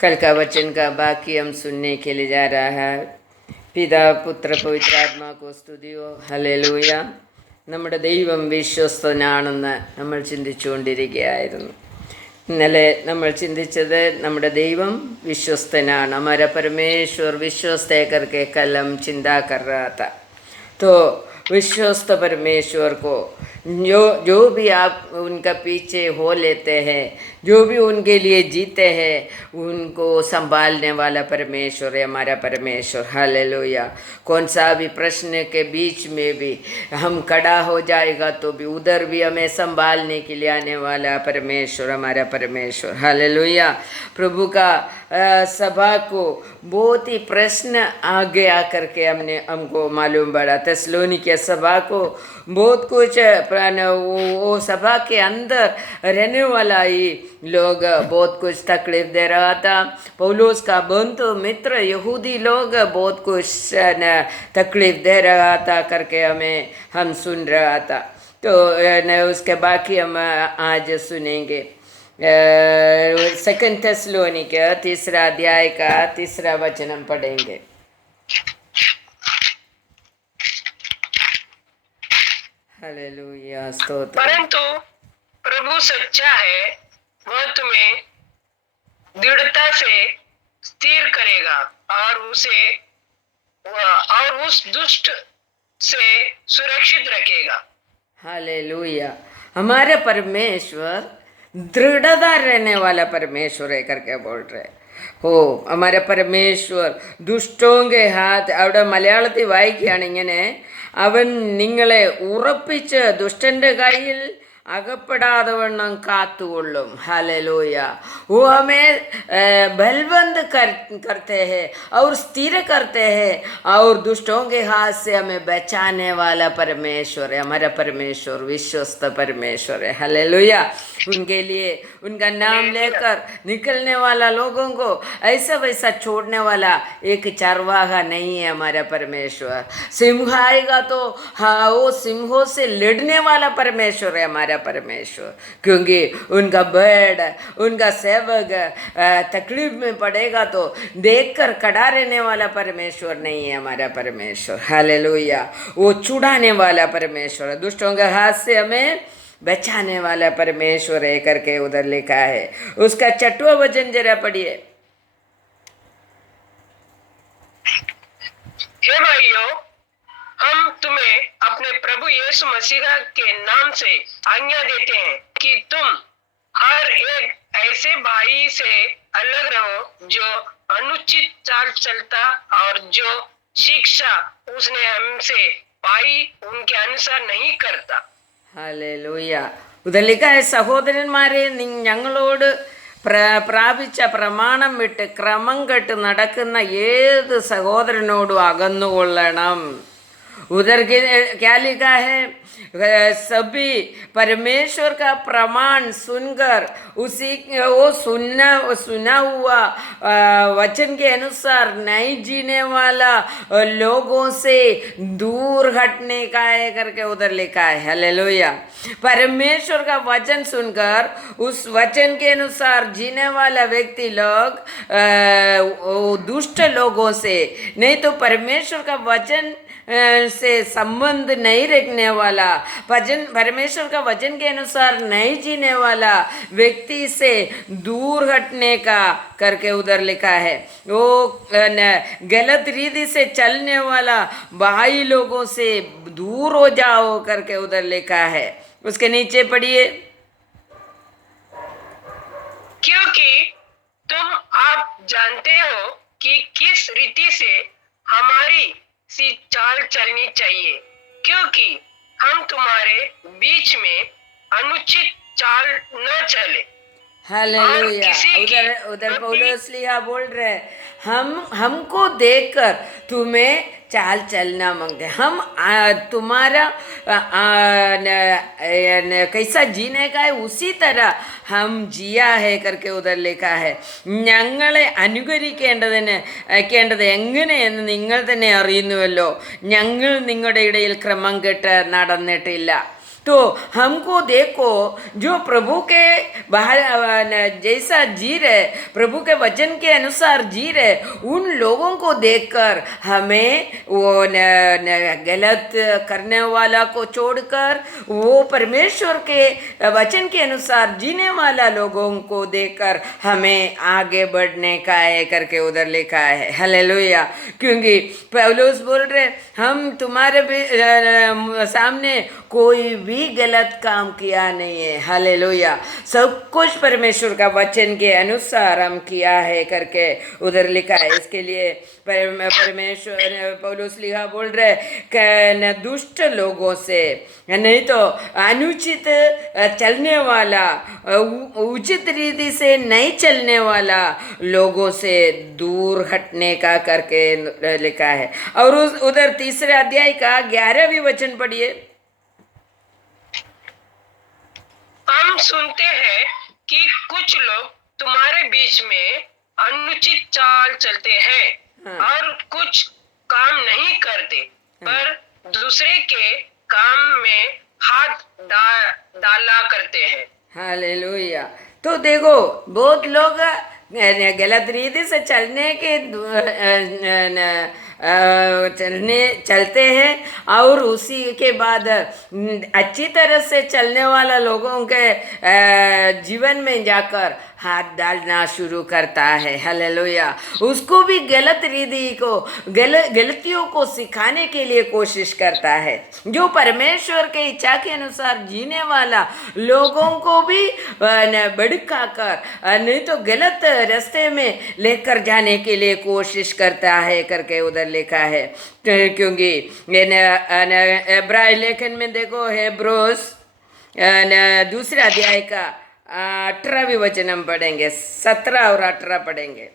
कल का वचन का बाकी हम सुनने के लिए जा रहा है. പിതാ പുത്ര പവിത്രാത്മാക്കോ സ്തുതിയോ ഹല്ലേലൂയ. നമ്മുടെ ദൈവം വിശ്വസ്തനാണെന്ന് നമ്മൾ ചിന്തിച്ചുകൊണ്ടിരിക്കുകയായിരുന്നു. ഇന്നലെ നമ്മൾ ചിന്തിച്ചത് നമ്മുടെ ദൈവം വിശ്വസ്തനാണ്. हमारा परमेश्वर विश्वस्त है करके कल हम चिंता कर रहा था. तो विश्वस्त परमेश्वर को जो भी आप उनका पीछे हो लेते हैं, जो भी उनके लिए जीते हैं, उनको संभालने वाला परमेश्वर है हमारा परमेश्वर. हालेलुया. कौन सा भी प्रश्न के बीच में भी हम खड़ा हो जाएगा तो भी उधर भी हमें संभालने के लिए आने वाला परमेश्वर हमारा परमेश्वर. हालेलुया. प्रभु का सभा को बहुत ही प्रश्न आगे आकर के हमको मालूम पड़ा. थेसलोनिके सभा को बहुत कुछ वो सभा के अंदर रहने वाला ही लोग बहुत कुछ तकलीफ दे रहा था. पौलुस का बंधु मित्र यहूदी लोग बहुत कुछ तकलीफ दे रहा था करके हम सुन रहा था. तो उसके बाकी हम आज सुनेंगे. सेकंड थेसलोनिके 3 अध्याय का 3 वचन हम पढ़ेंगे. हालेलुया. स्तोत्र. परंतु प्रभु सच्चा है, वह तुम्हें दृढ़ता से स्थिर करेगा और उस दुष्ट से सुरक्षित रखेगा. हालेलुया. हमारे परमेश्वर दृढ़ता रहने वाला परमेश्वर है करके बोल रहे हो. हमारे परमेश्वर ദുഷ്ടോങ്കെ ഹാത്ത് അവിടെ മലയാളത്തിൽ വായിക്കുകയാണ് ഇങ്ങനെ, അവൻ നിങ്ങളെ ഉറപ്പിച്ച് ദുഷ്ടൻ്റെ കയ്യിൽ अगपड़ाद वण्णं कातुकोल्लुम. हालेलुया. वो हमें बलवंत करते हैं और स्थिर करते हैं और दुष्टों के हाथ से हमें बचाने वाला परमेश्वर है हमारा परमेश्वर. विश्वस्त परमेश्वर है. हालेलुया. उनके लिए उनका नाम लेकर निकलने वाला लोगों को ऐसा वैसा छोड़ने वाला एक चरवाहा नहीं है हमारा परमेश्वर. सिंह आएगा तो हाँ, वो सिंहों से लड़ने वाला परमेश्वर है हमारा परमेश्वर. क्योंकि उनका भेड़ उनका सेवक तकलीफ में पड़ेगा तो देखकर खड़ा रहने वाला परमेश्वर नहीं है हमारा परमेश्वर. हालेलुया. वो छुड़ाने वाला परमेश्वर है. दुष्टों के हाथ से हमें बचाने वाला परमेश्वर है करके उधर लिखा है. उसका 6वां वचन जरा पढ़िए. हे भाइयों, हम तुम्हें अपने प्रभु यीशु मसीह के नाम से आज्ञा देते हैं कि तुम हर एक ऐसे भाई से अलग रहो जो अनुचित चाल चलता और जो शिक्षा उसने हमसे पाई उनके अनुसार नहीं करता. हालेलुया. उधर लिखा है, സഹോദരന്മാരെ ഞങ്ങളോട് പ്രാപിച്ച പ്രമാണം വിട്ട് ക്രമം കെട്ട് നടക്കുന്ന ഏത് സഹോദരനോടും അകന്നുകൊള്ളണം. उधर क्या लिखा है, सभी परमेश्वर का प्रमाण सुनकर उसी वो सुना हुआ वचन के अनुसार नहीं जीने वाला लोगों से दूर हटने का है करके उधर लिखा है. हालेलुया. परमेश्वर का वचन सुनकर उस वचन के अनुसार जीने वाला व्यक्ति लोग दुष्ट लोगों से, नहीं तो परमेश्वर का वचन से संबंध नहीं रखने वाला, परमेश्वर का वचन के अनुसार नहीं जीने वाला व्यक्ति से दूर हटने का करके उधर लिखा है. वो गलत रीति से चलने वाला भाई लोगों से दूर हो जाओ करके उधर लिखा है. उसके नीचे पढ़िए. क्योंकि तुम आप जानते हो कि किस रीति से हमारी सी चाल चलनी चाहिए, क्योंकि हम तुम्हारे बीच में अनुचित चाल न चले. हालेलुया. उधर पौलुस बोल रहे हैं, हमको देखकर तुम्हें चाल चलना मांगते. हम तुम्हारा कैसा जीने का है उसी तरह हम जिया है करके उधर लिखा है. ഞങ്ങളെ അനുകരിക്കേണ്ടത് എങ്ങനെയെന്ന് നിങ്ങൾ തന്നെ അറിയുന്നുവല്ലോ. ഞങ്ങൾ നിങ്ങളുടെ ഇടയിൽ ക്രമം കെട്ട് നടന്നിട്ടില്ല. तो हमको देखो, जो प्रभु के बाहर जैसा जी रहे, प्रभु के वचन के अनुसार जी रहे, उन लोगों को देखकर हमें वो गलत करने वाला को छोड़कर वो परमेश्वर के वचन के अनुसार जीने वाला लोगों को देखकर हमें आगे बढ़ने का है करके उधर लिखा है। हालेलुया। क्योंकि पौलुस बोल रहे, हम तुम्हारे सामने कोई भी गलत काम किया नहीं है। हालेलुया। सब कुछ परमेश्वर का वचन के अनुसार हम किया है करके उधर लिखा है। इसके लिए परमेश्वर पौलुस लिखा बोल रहे कि दुष्ट लोगों से, नहीं तो अनुचित चलने वाला, उचित रीति से नहीं चलने वाला लोगों से दूर हटने का करके लिखा है। और उधर तीसरे अध्याय का 11वीं वचन पढ़िए। हम सुनते हैं कि कुछ लोग तुम्हारे बीच में अनुचित चाल चलते हैं, और कुछ काम नहीं करते, पर दूसरे के काम में हाथ डाला करते हैं। हालेलुया। तो देखो, बहुत लोग गलत रीति से चलने के चलते हैं, और उसी के बाद अच्छी तरह से चलने वाला लोगों के जीवन में जाकर हाथ डालना शुरू करता है। हालेलुया। उसको भी गलत रीति को, गलतियों को सिखाने के लिए कोशिश करता है। जो परमेश्वर के इच्छा के अनुसार जीने वाला लोगों को भी भड़का कर, नहीं तो गलत रास्ते में लेकर जाने के लिए कोशिश करता है करके उधर लिखा है। क्योंकि इब्रानी लेखन में देखो, हेब्रोस दूसरे अध्याय का 18वीं वचन हम पढ़ेंगे, 17 और 18 पढ़ेंगे।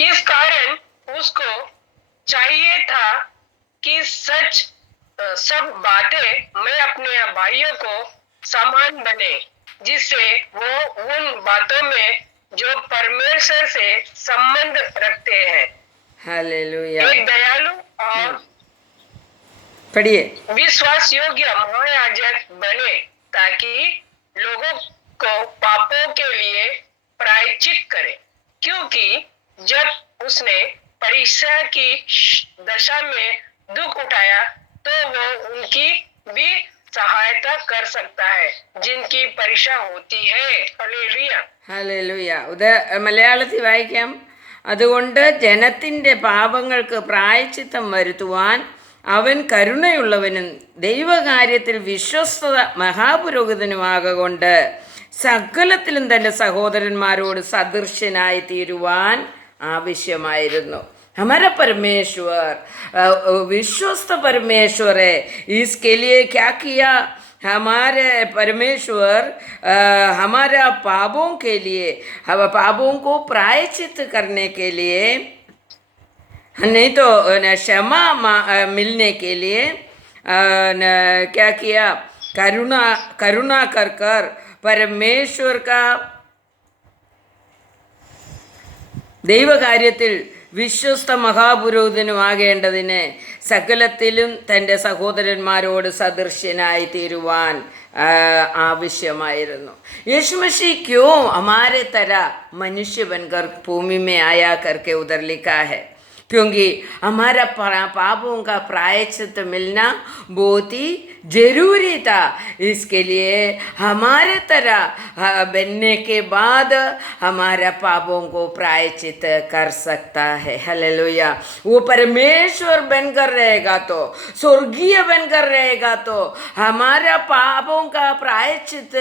इस कारण उसको चाहिए था कि सब बातें में अपने भाइयों को समान बने, जिससे वो उन बातों में जो परमेश्वर से संबंध रखते हैं, हालेलुया, एक दयालु और पढ़िए, विश्वास योग्य महायाजक बने, ताकि लोगों को पापों के लिए प्रायश्चित करे। क्योंकि जब उसने परीक्षा की दशा में दुख उठाया, तो वो उनकी भी सहायता कर सकता है जिनकी परीक्षा होती है। हालेलुया, हालेലൂയ. മലയാളത്തിൽ വായിക്കാം. അതുകൊണ്ട് ജനത്തിൻ്റെ പാപങ്ങൾക്ക് പ്രായശ്ചിത്തം വരുത്തുവാൻ അവൻ കരുണയുള്ളവനും ദൈവകാര്യത്തിൽ വിശ്വസ്തത മഹാപുരോഹിതനുമാകൊണ്ട് സകലത്തിലും തൻ്റെ സഹോദരന്മാരോട് സദൃശ്യനായി തീരുവാൻ ആവശ്യമായിരുന്നു. हमारा परमेश्वर विश्वस्त परमेश्वर है। इसके लिए क्या किया? हमारे परमेश्वर हमारा पापों के लिए, हम पापों को प्रायश्चित करने के लिए, नहीं तो क्षमा मिलने के लिए क्या किया? करुणा कर कर परमेश्वर का ദൈവകാര്യത്തിൽ വിശ്വസ്ത മഹാപുരോഹിതനുമാകേണ്ടതിന് സകലത്തിലും തൻ്റെ സഹോദരന്മാരോട് സദൃശ്യനായി തീരുവാൻ आवश्यमाയിരുന്നു. यीशु मसीह क्यों हमारे तरह मनुष्य बनकर भूमि में आया करके उधर लिखा है? क्योंकि हमारा पापों का प्रायश्चित मिलना बहुत ही जरूरी था। इसके लिए हमारे तरह बनने के बाद हमारा पापों को प्रायश्चित कर सकता है। हालेलुया। वो परमेश्वर बनकर रहेगा तो, स्वर्गीय बनकर रहेगा तो हमारा पापों का प्रायश्चित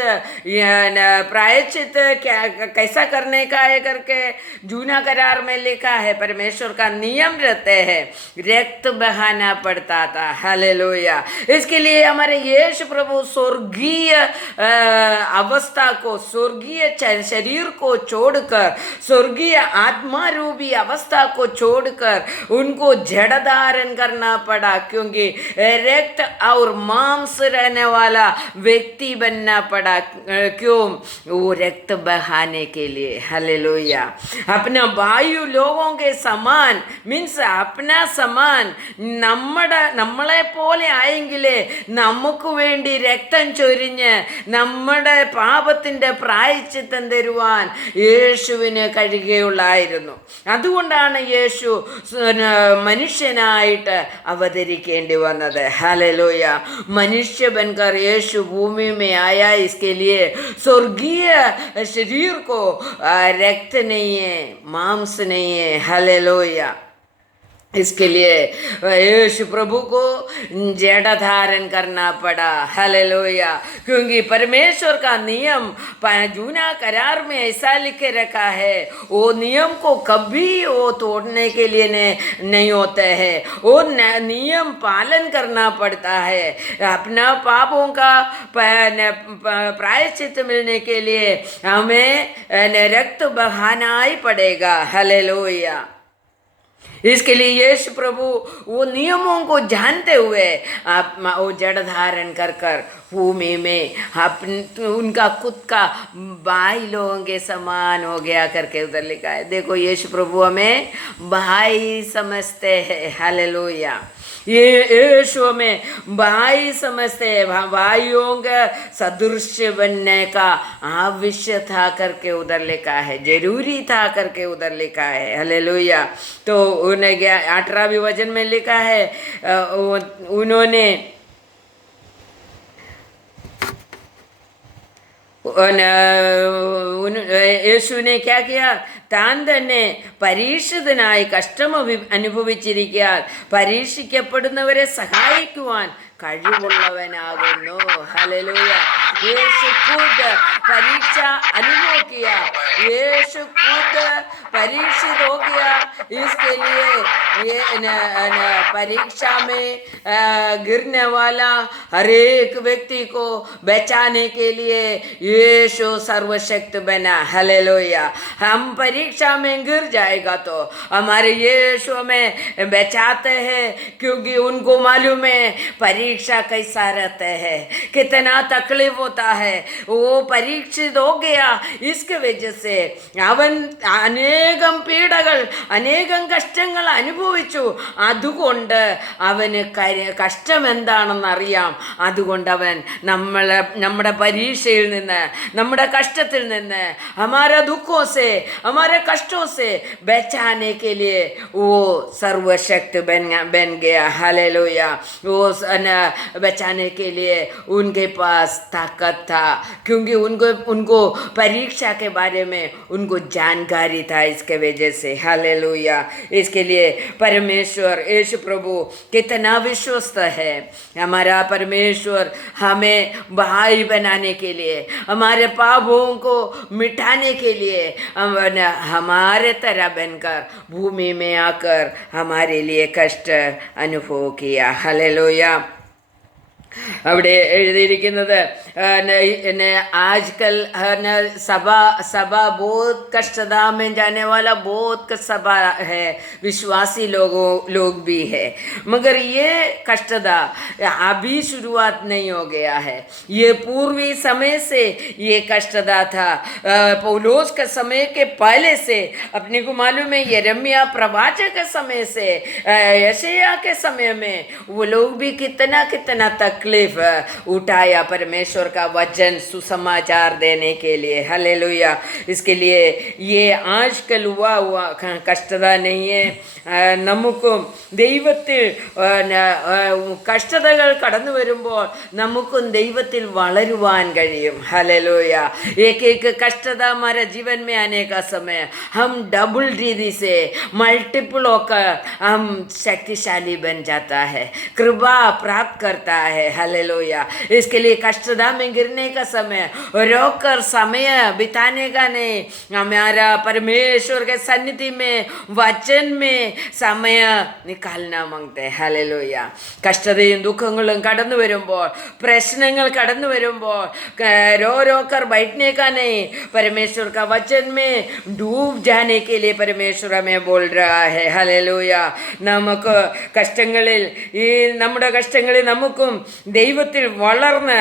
क्या कैसा करने का है करके जूना करार में लिखा है। परमेश्वर का नियम रहते हैं, रक्त बहाना पड़ता था। हालेलुया। इसके लिए हमारे यीशु प्रभु स्वर्गीय अवस्था को, स्वर्गीय शरीर को छोड़कर, स्वर्गीय आत्मा रूपी अवस्था को छोड़कर उनको जड़ धारण करना पड़ा, क्योंकि रक्त और मांस रहने वाला व्यक्ति बनना पड़ा। क्यों? वो रक्त बहाने के लिए। हालेलुया। अपना वायु लोगों के समान, मीन्स अपना समान നമ്മളെ പോലെ ആയെങ്കിലേ നമുക്ക് വേണ്ടി രക്തം ചൊരിഞ്ഞ് നമ്മുടെ പാപത്തിൻ്റെ പ്രായശ്ചിത്തം തരുവാൻ യേശുവിന് കഴിയുകയുള്ളായിരുന്നു. അതുകൊണ്ടാണ് യേശു മനുഷ്യനായിട്ട് അവതരിക്കേണ്ടി വന്നത്. हालेलुया। मनुष्य बनकर यीशु भूमि में आया, इसके लिए स्वर्गीय शरीर को रक्त नहीं है, मांस नहीं है। हालेलुया। इसके लिए यीशु प्रभु को जड़ धारण करना पड़ा। हालेलुया। क्योंकि परमेश्वर का नियम जूना करार में ऐसा लिख के रखा है, वो नियम को कभी वो तोड़ने के लिए नहीं होते हैं, वो नियम पालन करना पड़ता है। अपना पापों का प्रायश्चित मिलने के लिए हमें रक्त बहाना ही पड़ेगा। हालेलुया। इसके लिए यीशु प्रभु वो नियमों को जानते हुए आप वो जड़ धारण कर कर भूमि में उनका खुद का भाई लोगों के समान हो गया करके उधर लिखा है। देखो यीशु प्रभु हमें भाई समझते हैं। हालेलुया। ये यीशु में भाई समझते हैं, भाइयों का सदृश्य बनने का आवश्य था करके उधर लिखा है, जरूरी था करके उधर लिखा है। हालेलुया। तो उन्हें 18वें वचन में लिखा है, उन्होंने യേശുവിനെ क्या किया? താൻ തന്നെ പരീക്ഷിതനായി കഷ്ടം അനുഭവിച്ചിരിക്കാൻ പരീക്ഷിക്കപ്പെടുന്നവരെ സഹായിക്കുവാൻ കഴിവുള്ളവനാകുന്നു. हालेलुया। यीशु खुद परीक्षा अनुभव किया, यीशु खुद परीक्षित हो गया। इसके लिए ये परीक्षा में गिरने वाला हर एक व्यक्ति को बचाने के लिए यीशु सर्वशक्त बना। हालेलुया। हम परीक्षा में गिर जाएगा तो हमारे यीशु में बचाते हैं, क्योंकि उनको मालूम है परीक्षा कैसा रहता है, कितना तकलीफ होता है। वो परीक्षित हो गया, इसके वजह से അവൻ അനേകം പീഡകൾ, അനേകം കഷ്ടങ്ങൾ അനുഭവിച്ചു. അതുകൊണ്ട് അവന് കഷ്ടം എന്താണെന്നറിയാം. അതുകൊണ്ട് അവൻ നമ്മുടെ പരീക്ഷയിൽ നിന്ന്, നമ്മുടെ കഷ്ടത്തിൽ നിന്ന്, हमारे दुखों से, हमारे कष्टों से बचाने के लिए वो सर्वशक्त बन गया। हालेलुया। वो बचाने के लिए उनके पास ताकत था, क्योंकि उनको परीक्षा के बारे में उनको जानकारी था, इसके वजह से। हालेलुया। इसके लिए परमेश्वर यीशु प्रभु कितना विश्वस्त है। हमारा परमेश्वर हमें भाई बनाने के लिए, हमारे पापों को मिटाने के लिए हमारे तरह बनकर भूमि में आकर हमारे लिए कष्ट अनुभव किया। हालेलुया। അവിടെ എഴുതിയിരിക്കുന്നത് आजकल सभा बहुत कष्टदा में जाने वाला बहुत सभा है, विश्वासी लोग भी है, मगर ये कष्टदा अभी शुरुआत नहीं हो गया है। ये पूर्वी समय से ये कष्टदा था। पौलोस के समय के पहले से अपने को मालूम है, यिर्मयाह प्रवाचक के समय से, यशायाह के समय में वो लोग भी कितना तकलीफ उठाया परमेश्वर का वचन सुसमाचार देने के लिए। हालेलुया। इसके लिए ये आजकल हुआ कष्टदा नहीं है। നമുക്കും ദൈവത്തിൽ കഷ്ടതകൾ കടന്നു വരുമ്പോൾ നമുക്കും ദൈവത്തിൽ വളരുവാൻ കഴിയും. हालेलुया। एक कष्टदा हमारे जीवन में आने का समय हम डबल रीति से मल्टीपल होकर हम शक्तिशाली बन जाता है, कृपा प्राप्त करता है। हालेलुया। इसके लिए कष्टदा में गिरने का समय, रोकर समय बिताने का नहीं, हमारा परमेश्वर के सन्निधि में वचन में समय നിക്കാലിനാ മങ്ങത്തെ. ഹല്ലേലൂയ. കഷ്ടതയും ദുഃഖങ്ങളും കടന്നു വരുമ്പോൾ, പ്രശ്നങ്ങൾ കടന്നു വരുമ്പോൾ, रोकर बैठने का नहीं, परमेश्वर का वचन में डूब जाने के लिए परमेश्वर हमें बोल रहा है. ഹല്ലേലൂയ. നമുക്ക് കഷ്ടങ്ങളിൽ, ഈ നമ്മുടെ കഷ്ടങ്ങളിൽ നമുക്കും ദൈവത്തിൽ വളർന്ന്